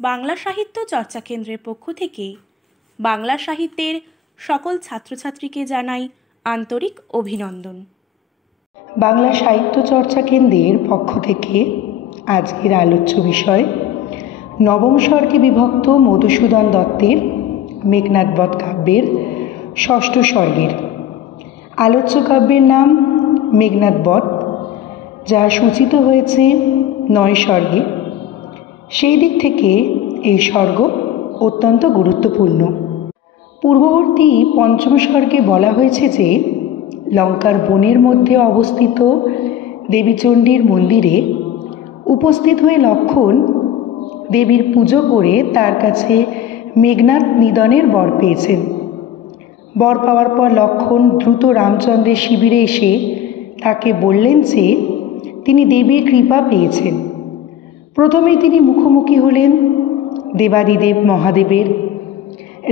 বাংলা সাহিত্য চর্চা কেন্দ্রের পক্ষ থেকে বাংলা সাহিত্যের সকল ছাত্রছাত্রীকে জানাই আন্তরিক অভিনন্দন। বাংলা সাহিত্য চর্চা কেন্দ্রের পক্ষ থেকে আজকের আলোচ্য বিষয় নবম সর্গে বিভক্ত মধুসূদন দত্তের মেঘনাদ বধ কাব্যের ষষ্ঠ সর্গের। আলোচ্য কাব্যের নাম মেঘনাদ বধ, যা সূচিত হয়েছে 9 সর্গে। সেই দিক থেকে এই সর্গ অত্যন্ত গুরুত্বপূর্ণ। পূর্ববর্তী পঞ্চম সর্গে বলা হয়েছে যে লঙ্কার বনের মধ্যে অবস্থিত দেবীচণ্ডীর মন্দিরে উপস্থিত হয়ে লক্ষ্মণ দেবীর পুজো করে তার কাছে মেঘনাদ নিধনের বর পেয়েছেন। বর পাওয়ার পর লক্ষ্মণ দ্রুত রামচন্দ্রের শিবিরে এসে তাকে বললেন যে তিনি দেবীর কৃপা পেয়েছেন। প্রথমেই তিনি মুখোমুখি হলেন দেবাদিদেব মহাদেবের।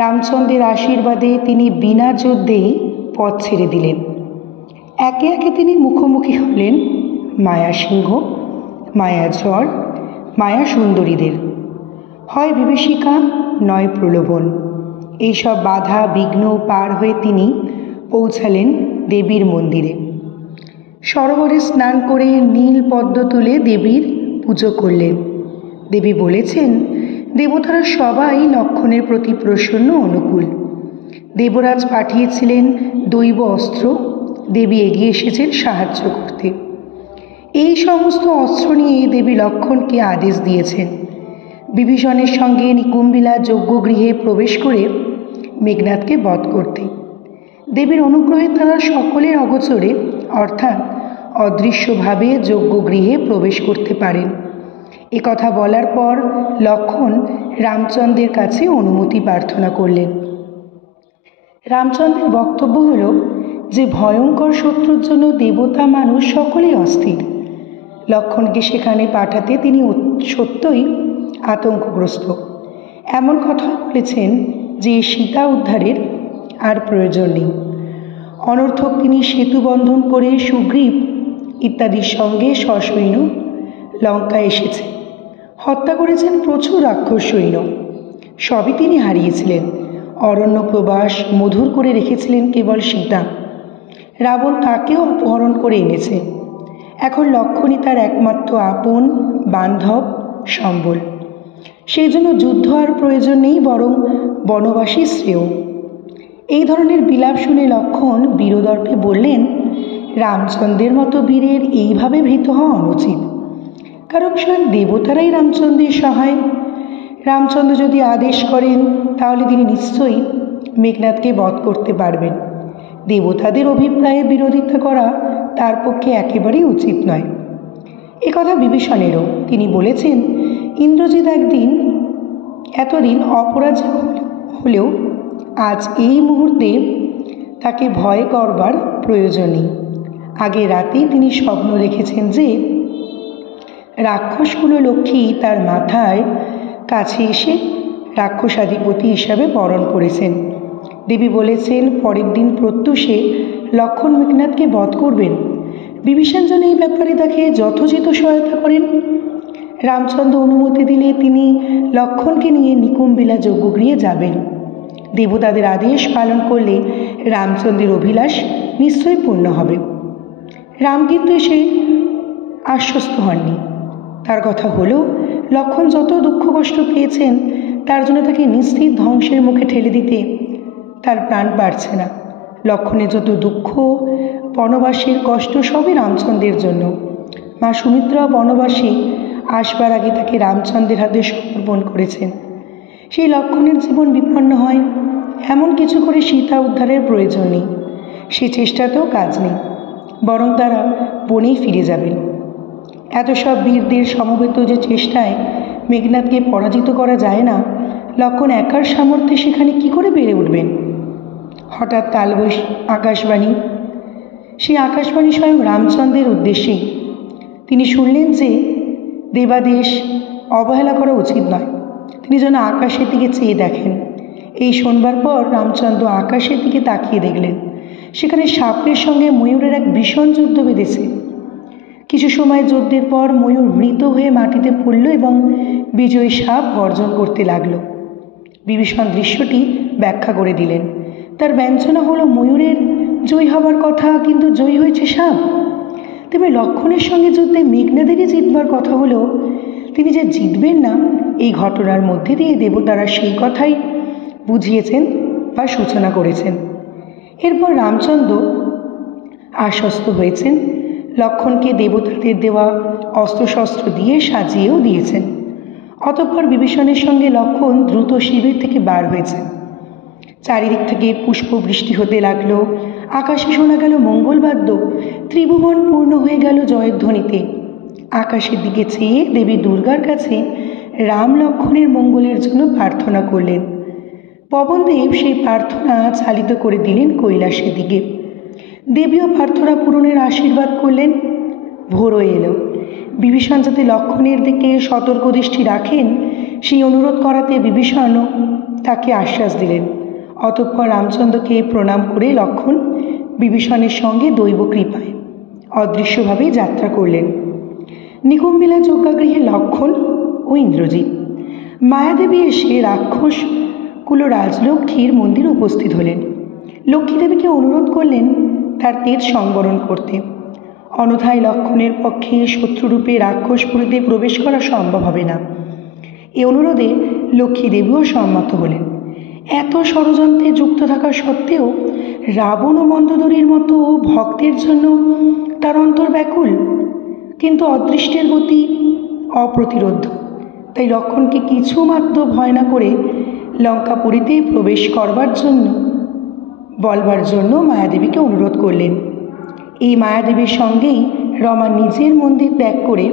রামচন্দ্রের আশীর্বাদে তিনি বিনা যুদ্ধেই পথ ছেড়ে দিলেন। একে একে তিনি মুখোমুখি হলেন মায়া সিংহ, মায়া জ্বর, মায়া সুন্দরীদের। হয় বিভীষিকা, নয় প্রলোভন। এইসব বাধা বিঘ্ন পার হয়ে তিনি পৌঁছালেন দেবীর মন্দিরে। সরোবরে স্নান করে নীল পদ্ম তুলে দেবীর পুজো করলেন। দেবী বলেছেন দেবতারা সবাই লক্ষ্মণের প্রতি প্রসন্ন অনুকূল। দেবরাজ পাঠিয়েছিলেন দৈব অস্ত্র, দেবী এগিয়ে এসেছেন সাহায্য করতে। এই সমস্ত অস্ত্র নিয়ে দেবী লক্ষ্মণকে আদেশ দিয়েছেন বিভীষণের সঙ্গে নিকুম্বিলা যজ্ঞগৃহে প্রবেশ করে মেঘনাদকে বধ করতে। দেবীর অনুগ্রহে তারা সকলের অগোচরে অর্থাৎ অদৃশ্যভাবে যজ্ঞগৃহে প্রবেশ করতে পারেন। এ কথা বলার পর লক্ষ্মণ রামচন্দ্রের কাছে অনুমতি প্রার্থনা করলেন। রামচন্দ্রের বক্তব্য হল যে ভয়ঙ্কর শত্রুর জন্য দেবতা মানুষ সকলেই অস্থির। লক্ষ্মণকে সেখানে পাঠাতে তিনি সত্যই আতঙ্কগ্রস্ত। এমন কথা বলেছেন যে সীতা উদ্ধারের আর প্রয়োজন নেই। অনর্থক তিনি সেতু বন্ধন করে সুগ্রীব ইত্যাদির সঙ্গে সসৈন্য লঙ্কায় এসেছে। হত্যা করেছেন প্রচুর রাক্ষস সৈন্য। সবই তিনি হারিয়েছিলেন। অরণ্য প্রবাস মধুর করে রেখেছিলেন কেবল সীতা। রাবণ তাকেও অপহরণ করে এনেছে। এখন লক্ষ্মণই তার একমাত্র আপন বান্ধব সম্বল। সেই জন্য যুদ্ধ আর প্রয়োজন নেই, বরং বনবাসী শ্রেয়। এই ধরনের বিলাপ শুনে লক্ষ্মণ বীরদর্পে বললেন রামচন্দ্রের মতো বীরের এইভাবে ভীত হওয়া অনুচিত, কারণ স্বয়ং দেবতারাই রামচন্দ্রের সহায়। রামচন্দ্র যদি আদেশ করেন তাহলে তিনি নিশ্চয়ই মেঘনাদকে বধ করতে পারবেন। দেবতাদের অভিপ্রায়ের বিরোধিতা করা তার পক্ষে একেবারেই উচিত নয়। এ কথা বিভীষণেরও। তিনি বলেছেন ইন্দ্রজিৎ এতদিন অপরাজেয় হলেও আজ এই মুহূর্তে তাকে ভয় করবার প্রয়োজন নেই। আগে রাতেই তিনি স্বপ্ন দেখেছেন যে রাক্ষসকুল লক্ষ্মী তার মাথায় কাছে এসে রাক্ষসাধিপতি হিসাবে বরণ করেছেন। দেবী বলেছেন পরের দিন প্রত্যুষে লক্ষ্মণ মেঘনাদকে বধ করবেন। বিভীষণ যেন এই ব্যাপারে তাকে যথোচিত সহায়তা করেন। রামচন্দ্র অনুমতি দিলে তিনি লক্ষ্মণকে নিয়ে নিকুম্বিলা যজ্ঞগৃহে যাবেন। দেবতাদের আদেশ পালন করলে রামচন্দ্রের অভিলাষ নিশ্চয়ই পূর্ণ হবে। রাম কিন্তু এসে আশ্বস্ত হননি। তার কথা হলো লক্ষ্মণ যত দুঃখ কষ্ট পেয়েছেন তার জন্য তাকে নিশ্চিত ধ্বংসের মুখে ঠেলে দিতে তার প্রাণ পারছে না। লক্ষ্মণের যত দুঃখ বনবাসীর কষ্ট সবই রামচন্দ্রের জন্য। মা সুমিত্রা বনবাসী আসবার আগে তাকে রামচন্দ্রের হাতে সমর্পণ করেছেন। সেই লক্ষ্মণের জীবন বিপন্ন হয় এমন কিছু করে সীতা উদ্ধারের প্রয়োজন নেই। সে চেষ্টাতেও কাজ নেই, বরং তারা বনেই ফিরে যাবেন। এত সব বীরদের সমবেত যে চেষ্টায় মেঘনাদকে পরাজিত করা যায় না, লক্ষ্মণ একার সামর্থ্যে সেখানে কি করে বেড়ে উঠবেন? হঠাৎ আকাশবাণী। সেই আকাশবাণী স্বয়ং রামচন্দ্রের উদ্দেশ্যেই। তিনি শুনলেন যে দেবাদেশ অবহেলা করা উচিত নয়, তিনি যেন আকাশের দিকে চেয়ে দেখেন। এই শোনবার পর রামচন্দ্র আকাশের দিকে তাকিয়ে দেখলেন সেখানে সাপের সঙ্গে ময়ূরের এক ভীষণ যুদ্ধ বেঁধেছে। কিছু সময় যুদ্ধের পর ময়ূর মৃত হয়ে মাটিতে পড়ল এবং বিজয়ী সাপ গর্জন করতে লাগল। বিভীষণ দৃশ্যটি ব্যাখ্যা করে দিলেন। তার ব্যঞ্জনা হলো ময়ূরের জয়ী হবার কথা, কিন্তু জয়ী হয়েছে সাপ। তবে লক্ষ্মণের সঙ্গে যুদ্ধে মেঘনাদেরই জিতবার কথা হলেও তিনি যে জিতবেন না, এই ঘটনার মধ্যে দিয়ে দেবতারা সেই কথাই বুঝিয়েছেন বা সূচনা করেছেন। এরপর রামচন্দ্র আশ্বস্ত হয়েছেন, লক্ষ্মণকে দেবতাদের দেওয়া অস্ত্রশস্ত্র দিয়ে সাজিয়েও দিয়েছেন। অতঃপর বিভীষণের সঙ্গে লক্ষ্মণ দ্রুত শিবির থেকে বার হয়েছেন। চারিদিক থেকে পুষ্প বৃষ্টি হতে লাগলো, আকাশে শোনা গেল মঙ্গলবাদ্য, ত্রিভুবন পূর্ণ হয়ে গেল জয়ধ্বনিতে। আকাশের দিকে চেয়ে দেবী দুর্গার কাছে রাম লক্ষ্মণের মঙ্গলের জন্য প্রার্থনা করলেন। পবনদেব সেই প্রার্থনা চালিত করে দিলেন কৈলাসের দিকে। দেবীও প্রার্থনা পূরণের আশীর্বাদ করলেন। ভোরও এলো। বিভীষণ যাতে লক্ষ্মণের দিকে সতর্ক দৃষ্টি রাখেন, সেই অনুরোধ করাতে বিভীষণও তাকে আশ্বাস দিলেন। অতঃপর রামচন্দ্রকে প্রণাম করে লক্ষ্মণ বিভীষণের সঙ্গে দৈব কৃপায় অদৃশ্যভাবে যাত্রা করলেন। নিকুম্বিলা যজ্ঞাগৃহে লক্ষ্মণ ও ইন্দ্রজিৎ। মায়াদেবী এসে রাক্ষস কুল রাজলক্ষ্মীর মন্দিরে উপস্থিত হলেন। লক্ষ্মীদেবীকে অনুরোধ করলেন তার তেজ সংবরণ করতে। অন্যথায় লক্ষ্মণের পক্ষে শত্রুরূপে রাক্ষসপুরীতে প্রবেশ করা সম্ভব হবে না। এ অনুরোধে লক্ষ্মীদেবীও সম্মত হলেন। এত ষড়যন্ত্রে যুক্ত থাকা সত্ত্বেও রাবণ ও মন্দোদরীর মতো ভক্তের জন্য তার অন্তর ব্যাকুল, কিন্তু অদৃষ্টের গতি অপ্রতিরোধ্য। তাই লক্ষ্মণকে কিছুমাত্র ভয় না করে লঙ্কাপুরীতে প্রবেশ করবার জন্য বলবার জন্য মায়াদেবীকে অনুরোধ করলেন। এই মায়াদেবীর সঙ্গেই রমা নিজের মন্দির ত্যাগ করে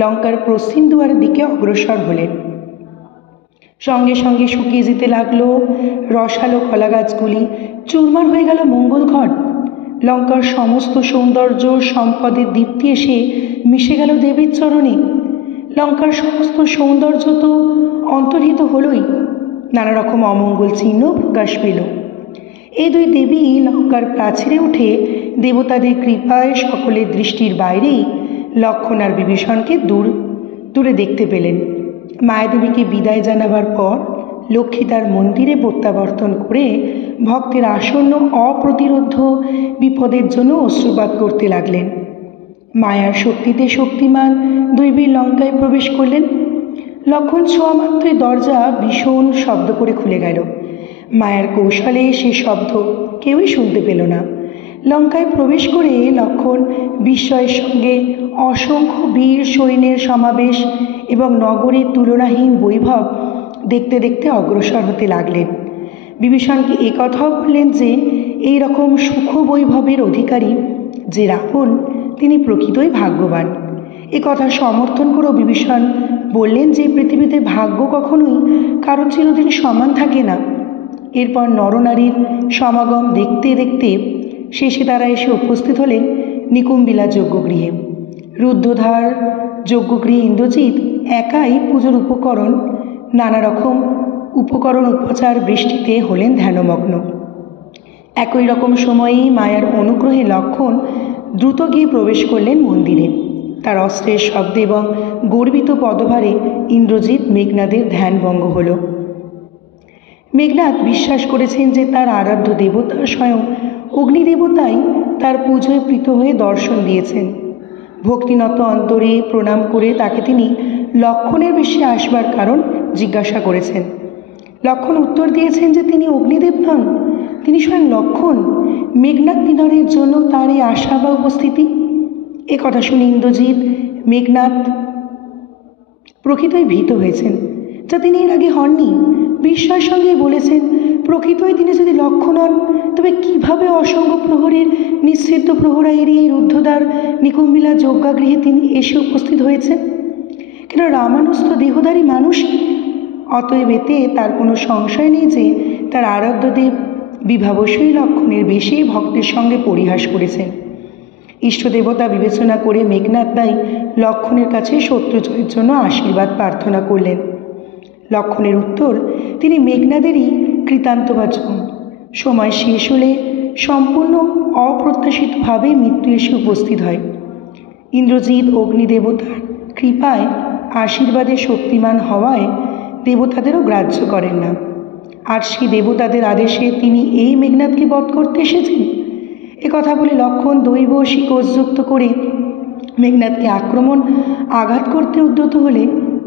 লঙ্কার পশ্চিম দুয়ারের দিকে অগ্রসর হলেন। সঙ্গে সঙ্গে শুকিয়ে যেতে লাগলো রসালো কলা গাছগুলি, চুরমার হয়ে গেল মঙ্গল ঘট। লঙ্কার সমস্ত সৌন্দর্য সম্পদের দীপ্তি এসে মিশে গেল দেবীর চরণে। লঙ্কার সমস্ত সৌন্দর্য তো অন্তর্হিত হলই, নানা রকম অমঙ্গল চিহ্ন প্রকাশ পেল। এই দুই দেবী লঙ্কার প্রাচীরে উঠে দেবতাদের কৃপায় সকলের দৃষ্টির বাইরেই লক্ষ্মণ আর বিভীষণকে দূরে দেখতে পেলেন। মায়াদেবীকে বিদায় জানাবার পর লক্ষ্মী তার মন্দিরে প্রত্যাবর্তন করে ভক্তের আসন্ন অপ্রতিরোধ্য বিপদের জন্য অশ্রুপাত করতে লাগলেন। মায়ার শক্তিতে শক্তিমান দুই বীর লঙ্কায় প্রবেশ করলেন। লক্ষ্মণ ছোঁয়া মাত্রই দরজা ভীষণ শব্দ করে খুলে গেল। মায়ার কৌশলে সে শব্দ কেউই শুনতে পেল না। লঙ্কায় প্রবেশ করে লক্ষ্মণ বিস্ময়ের সঙ্গে অসংখ্য বীর সৈন্যের সমাবেশ এবং নগরের তুলনাহীন বৈভব দেখতে দেখতে অগ্রসর হতে লাগলেন। বিভীষণকে এ কথাও বললেন যে এই রকম সুখ বৈভবের অধিকারী যে রাবণ, তিনি প্রকৃতই ভাগ্যবান। এ কথা সমর্থন করেও বিভীষণ বললেন যে পৃথিবীতে ভাগ্য কখনোই কারো চিরদিন সমান থাকে না। এরপর নরনারীর সমাগম দেখতে দেখতে শেষে তারা এসে উপস্থিত হলেন নিকুম্বিলা যজ্ঞগৃহে। রুদ্ধদ্বার যজ্ঞগৃহে ইন্দ্রজিৎ একাই পুজোর উপকরণ, নানা রকম উপকরণ উপচার বৃষ্টিতে হলেন ধ্যানমগ্ন। একই রকম সময়েই মায়ার অনুগ্রহে লক্ষ্মণ দ্রুত গিয়ে প্রবেশ করলেন মন্দিরে। তার অস্ত্রের শব্দে এবং গর্বিত পদভারে ইন্দ্রজিৎ মেঘনাদের ধ্যানভঙ্গ হল। মেঘনাদ বিশ্বাস করেছেন যে তার আরাধ্য দেবতা স্বয়ং অগ্নিদেবতাই তার পুজোয় প্রীত হয়ে দর্শন দিয়েছেন। ভক্তিনত অন্তরে প্রণাম করে তাকে তিনি লক্ষ্মণের বেশে আসবার কারণ জিজ্ঞাসা করেছেন। লক্ষ্মণ উত্তর দিয়েছেন যে তিনি অগ্নিদেব নন, তিনি স্বয়ং লক্ষ্মণ। মেঘনাদ নিধনের জন্য তার এই আশা বা উপস্থিতি। এ কথা শুনে ইন্দ্রজিৎ মেঘনাদ প্রকৃতই ভীত হয়েছেন, যা তিনি এর আগে হননি। বিস্ময়ের সঙ্গে বলেছেন, প্রকৃতই তিনি যদি লক্ষ্মণ হন, তবে কীভাবে অসংখ্য প্রহরীর নিঃসৃত প্রহরা এড়িয়ে রুদ্ধদ্বার নিকুম্বিলা যজ্ঞাগৃহে তিনি এসে উপস্থিত হয়েছেন? কেন রামানুস্থ দেহধারী মানুষ। অতএব এতে তার কোনো সংশয় নেই যে তার আরাধ্যদেব বিভাবশই লক্ষ্মণের বেশি ভক্তের সঙ্গে পরিহাস করেছেন। ইষ্টদেবতা বিবেচনা করে মেঘনাদ তাই লক্ষ্মণের কাছে শত্রুজয়ের জন্য আশীর্বাদ প্রার্থনা করলেন। লক্ষ্মণের উত্তর, তিনি মেঘনাদেরই কৃতান্তবাচক। সময় শেষ হলে সম্পূর্ণ অপ্রত্যাশিতভাবে মৃত্যু এসে উপস্থিত হয়। ইন্দ্রজিৎ অগ্নিদেবতার কৃপায় আশীর্বাদে শক্তিমান হওয়ায় দেবতাদেরও গ্রাহ্য করেন না। আর সেই দেবতাদের আদেশে তিনি এই মেঘনাদকে বধ করতে এসেছেন। কথা বলে লক্ষণ দৈব শিকোষযুক্ত করে মেঘনাদকে আঘাত করতে উদ্যত হলে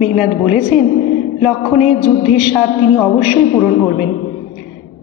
মেঘনাদ বলেছেন লক্ষণের যুদ্ধের স্বাদ তিনি অবশ্যই পূরণ করবেন,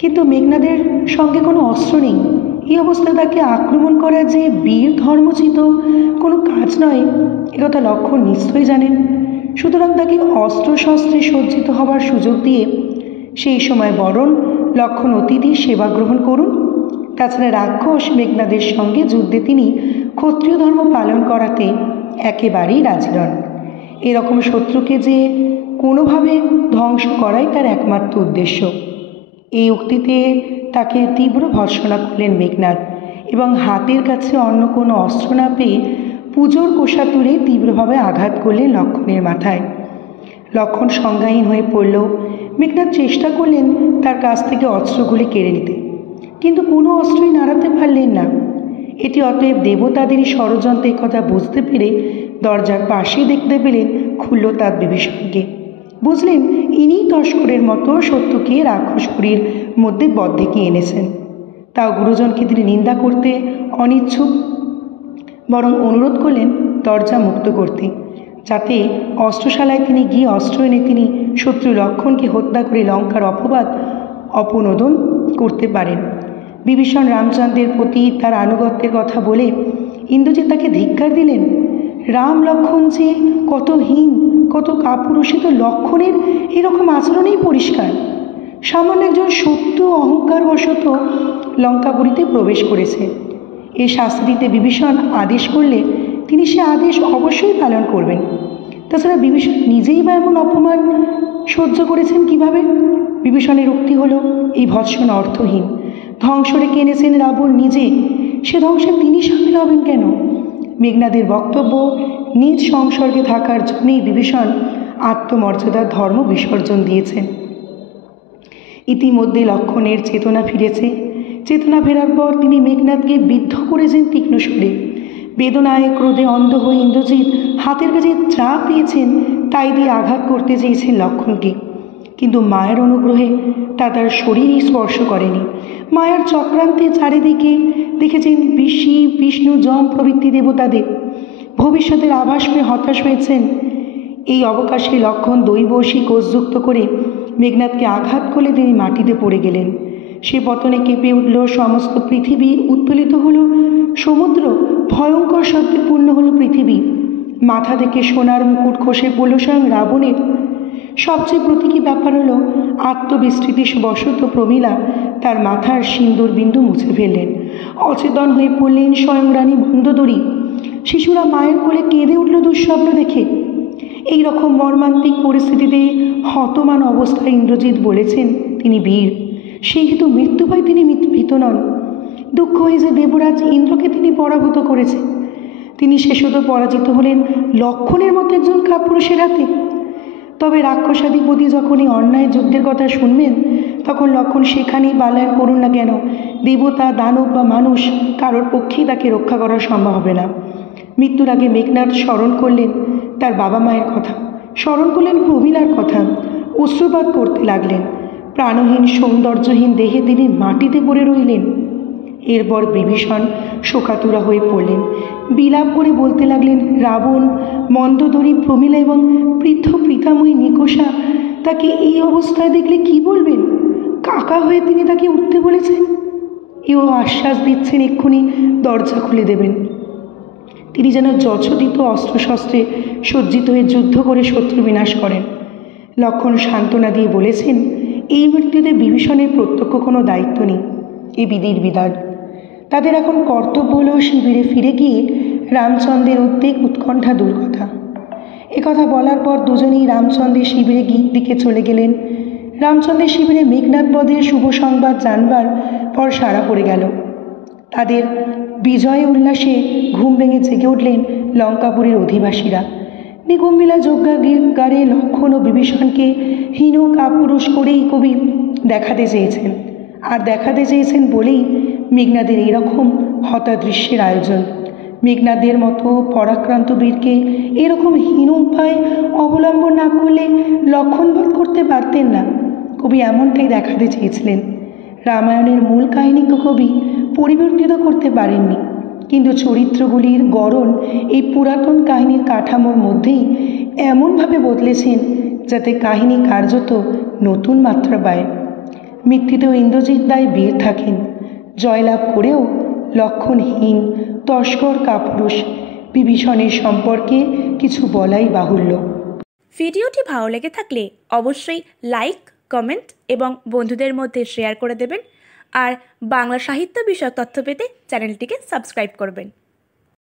কিন্তু মেঘনাদের সঙ্গে কোনো অস্ত্র নেই। এই অবস্থায় তাকে আক্রমণ করা যে বীর ধর্মচিত কোনো কাজ নয়, একথা লক্ষণ নিশ্চয়ই জানেন। সুতরাং তাকে অস্ত্রশস্ত্রে সজ্জিত হবার সুযোগ দিয়ে সেই সময় বরং লক্ষণ অতিথির সেবা গ্রহণ করুন। তাছাড়া রাক্ষস মেঘনাদের সঙ্গে যুদ্ধে তিনি ক্ষত্রিয় ধর্ম পালন করাতে একেবারেই রাজি নন। এরকম শত্রুকে যে কোনোভাবে ধ্বংস করাই তার একমাত্র উদ্দেশ্য। এই উক্তিতে তাকে তীব্র ভর্ৎসনা করলেন মেঘনাদ এবং হাতের কাছে অন্য কোনো অস্ত্র না পেয়ে পুজোর কোষা তুলে তীব্রভাবে আঘাত করলেন লক্ষণের মাথায়। লক্ষণ সংজ্ঞাহীন হয়ে পড়ল। মেঘনাদ চেষ্টা করলেন তার কাছ থেকে অস্ত্রগুলি কেড়ে নিতে, কিন্তু কোনো অস্ত্রই নাড়াতে পারলেন না। এটি অতএব দেবতাদেরই ষড়যন্ত্র কথা বুঝতে পেরে দরজার পাশে দেখতে পেলেন ক্ষুল্লতার বিভীষণকে। বুঝলেন ইনিই তস্করের মতো শত্রুকে রাক্ষসপুরীর মধ্যে বদ্ধেকে এনেছেন। তাও গুরুজনকে তিনি নিন্দা করতে অনিচ্ছুক, বরং অনুরোধ করলেন দরজা মুক্ত করতে, যাতে অস্ত্রশালায় তিনি গিয়ে অস্ত্র এনে তিনি শত্রু লক্ষণকে হত্যা করে লঙ্কার অপনোদন করতে পারেন। বিভীষণ রামচন্দ্রের প্রতি তার আনুগত্যের কথা বলে ইন্দ্রজিৎ তাকে ধিক্কার দিলেন। রাম লক্ষণ যে কত হীন, কত কাপুরুষিত, লক্ষণের এরকম আচরণেই পরিষ্কার। সামান্য একজন শত্রু অহংকারবশত লঙ্কাপুরীতে প্রবেশ করেছে। এ শাস্তি দিতে বিভীষণ আদেশ করলে তিনি সে আদেশ অবশ্যই পালন করবেন। তাছাড়া বিভীষণ নিজেই বা এমন অপমান সহ্য করেছেন কিভাবে? বিভীষণের উক্তি হলো এই ভৎসনা অর্থহীন। ধ্বংস রেখে এনেছেন রাবণ নিজে, সে ধ্বংসে তিনি সামিল হবেন কেন? মেঘনাদের বক্তব্য নিজ সংসর্গে থাকার জন্যই বিভীষণ আত্মমর্যাদার ধর্ম বিসর্জন দিয়েছেন। ইতিমধ্যে লক্ষণের চেতনা ফিরেছে। চেতনা ফেরার পর তিনি মেঘনাদকে বিদ্ধ করেছেন তীক্ষ্ণ সুরে। বেদনায় ক্রোধে অন্ধ হয়ে ইন্দ্রজিৎ হাতের কাছে যা পেয়েছেন তাই দিয়ে আঘাত করতে চেয়েছেন লক্ষণকে, কিন্তু মায়ের অনুগ্রহে তা তার শরীরই স্পর্শ করেনি। মায়ার চক্রান্তে চারিদিকে দেখেছেন ঋষি, বিষ্ণু, যম প্রভৃতি দেবতাদের। ভবিষ্যতের আভাস পেয়ে হতাশ হয়েছেন। এই অবকাশে লক্ষণ দৈবশী কোষযুক্ত করে মেঘনাদকে আঘাত করলে তিনি মাটিতে পড়ে গেলেন। সে পতনে কেঁপে উঠল সমস্ত পৃথিবী, উত্তোলিত হলো সমুদ্র, ভয়ঙ্কর শব্দে পূর্ণ হলো পৃথিবী। মাথা থেকে সোনার মুকুট খসে পড়ল স্বয়ং রাবণের। সবচেয়ে প্রতীকী ব্যাপার হলো আত্মবিস্মৃতি বশত প্রমীলা তার মাথার সিন্দুর বিন্দু মুছে ফেললেন। অচেতন হয়ে পড়লেন স্বয়ং রানী মন্দোদরী। শিশুরা মায়ের কোলে কেঁদে উঠল দুঃস্বপ্ন দেখে। এই রকম মর্মান্তিক পরিস্থিতিতে হতমান অবস্থায় ইন্দ্রজিৎ বলেছেন তিনি বীর, সেই হেতু মৃত্যু ভয় তিনি ভীত নন। দুঃখ হয়ে যে দেবরাজ ইন্দ্রকে তিনি পরাভূত করেছেন, তিনি শেষত পরাজিত হলেন লক্ষণের মতো একজন কাপুরুষের হাতে। তবে রাক্ষসাধিপতি যখন এই অন্যায় যুদ্ধের কথা শুনবেন, তখন লক্ষণ সেখানেই পালায়ন করুন না কেন, দেবতা, দানব বা মানুষ কারোর পক্ষেই তাকে রক্ষা করা সম্ভব হবে না। মৃত্যুর আগে মেঘনাদ স্মরণ করলেন তার বাবা মায়ের কথা, স্মরণ করলেন প্রমীলার কথা, অশ্রুপাত করতে লাগলেন। প্রাণহীন সৌন্দর্যহীন দেহে তিনি মাটিতে পড়ে রইলেন। এরপর বিভীষণ শোকাতুরা হয়ে পড়লেন। বিলাপ করে বলতে লাগলেন, রাবণ, মন্দোদরী, প্রমীলা এবং বৃদ্ধ পিতাময়ী নিকষা তাকে এই অবস্থায় দেখলে কি বলবেন? কাকা হয়ে তিনি তাকে উঠতে বলেছেন, এও আশ্বাস দিচ্ছেন এক্ষুনি দরজা খুলে দেবেন। তিনি যেন যশোদিত অস্ত্রশস্ত্রে সজ্জিত হয়ে যুদ্ধ করে শত্রু বিনাশ করেন। লক্ষণ সান্ত্বনা দিয়ে বলেছেন, এই মৃত্যুতে বিভীষণের প্রত্যক্ষ কোনো দায়িত্ব নেই, এ বিধির বিধান। তাদের এখন কর্তব্য হল শিবিরে ফিরে গিয়ে রামচন্দ্রের উদ্বেগ উৎকণ্ঠা দূর কথা। একথা বলার পর দুজনেই রামচন্দ্রের শিবিরে দিকে চলে গেলেন। রামচন্দ্রের শিবিরে মেঘনাদ বধের শুভ সংবাদ জানবার পর সাড়া পড়ে গেল। তাদের বিজয় উল্লাসে ঘুম ভেঙে জেগে উঠলেন লঙ্কাপুরীর অধিবাসীরা। নিকুম্বিলা যজ্ঞাগারে লক্ষণ ও বিভীষণকে হীন কাপুরুষ করেই কবি দেখাতে চেয়েছেন, আর দেখাতে চেয়েছেন বলেই মেঘনাদের এইরকম হতাদৃশ্যের আয়োজন। মেঘনাদের মতো পরাক্রান্ত বীরকে এরকম হীন উপায় অবলম্বন না করলে লক্ষণবোধ করতে পারতেন না। কবি এমনটাই দেখাতে চেয়েছিলেন। রামায়ণের মূল কাহিনীকে কবি পরিবর্তিত করতে পারেননি, কিন্তু চরিত্রগুলির গড়ন এই পুরাতন কাহিনীর কাঠামোর মধ্যেই এমনভাবে বদলেছেন যাতে কাহিনী কার্যত নতুন মাত্রা পায়। মৃত্যুতেও ইন্দ্রজিৎ রায় বীর থাকেন, জয়লাভ করেও লক্ষণহীন তস্কর কাপুরুষ বিভীষণের সম্পর্কে কিছু বলাই বাহুল্য। ভিডিওটি ভালো লেগে থাকলে অবশ্যই লাইক, কমেন্ট এবং বন্ধুদের মধ্যে শেয়ার করে দেবেন। আর বাংলা সাহিত্য বিষয়ক তথ্য পেতে চ্যানেলটিকে সাবস্ক্রাইব করবেন।